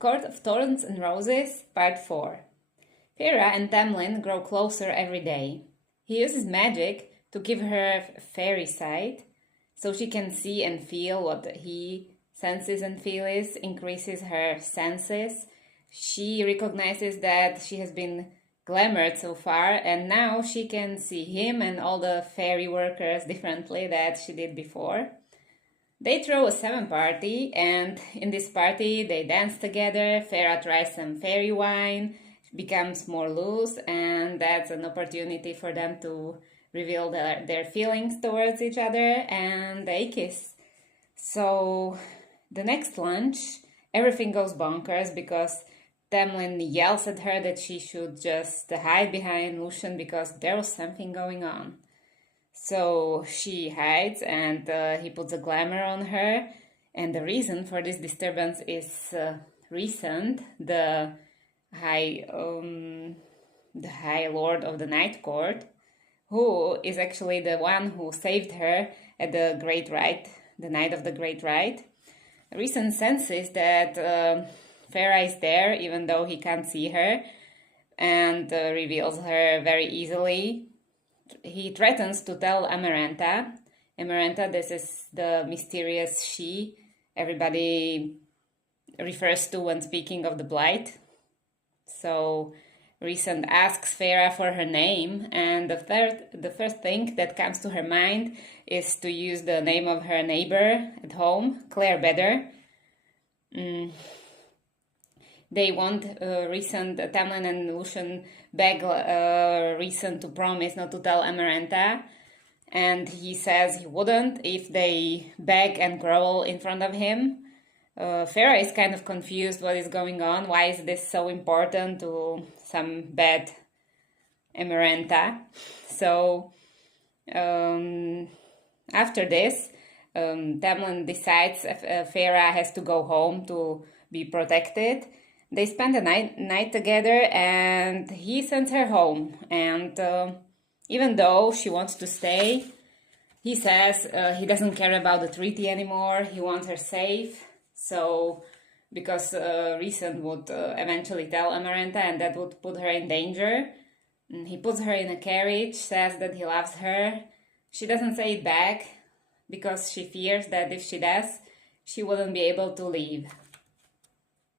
Court of Thorns and Roses, Part 4. Feyre and Tamlin grow closer every day. He uses magic to give her fairy sight, so she can see and feel what he senses and feels, increases her senses. She recognizes that she has been glamored so far, and now she can see him and all the fairy workers differently that she did before. They throw a 7 party, and in this party they dance together. Feyre tries some fairy wine, becomes more loose, and that's an opportunity for them to reveal their feelings towards each other, and they kiss. So the next lunch, everything goes bonkers because Tamlin yells at her that she should just hide behind Lucien because there was something going on. So she hides, and he puts a glamour on her. And the reason for this disturbance is Rhysand, the High Lord of the Night Court, who is actually the one who saved her at the Great Rite, the night of the Great Rite. Rhysand senses that Feyre is there, even though he can't see her, and reveals her very easily. He threatens to tell Amarantha. Amarantha, this is the mysterious she everybody refers to when speaking of the Blight. So Rhysand asks Feyre for her name, and the first thing that comes to her mind is to use the name of her neighbor at home, Claire Bedder. They want Rhysand, Tamlin and Lucien beg Rhysand to promise not to tell Amarantha, and he says he wouldn't if they beg and grovel in front of him. Feyre is kind of confused what is going on. Why is this so important to some bad Amarantha? So after this, Tamlin decides Feyre has to go home to be protected. They spend the night together, and he sends her home. And even though she wants to stay, he says he doesn't care about the treaty anymore. He wants her safe. So, because Rhysand would eventually tell Amarantha, and that would put her in danger. And he puts her in a carriage, says that he loves her. She doesn't say it back because she fears that if she does, she wouldn't be able to leave.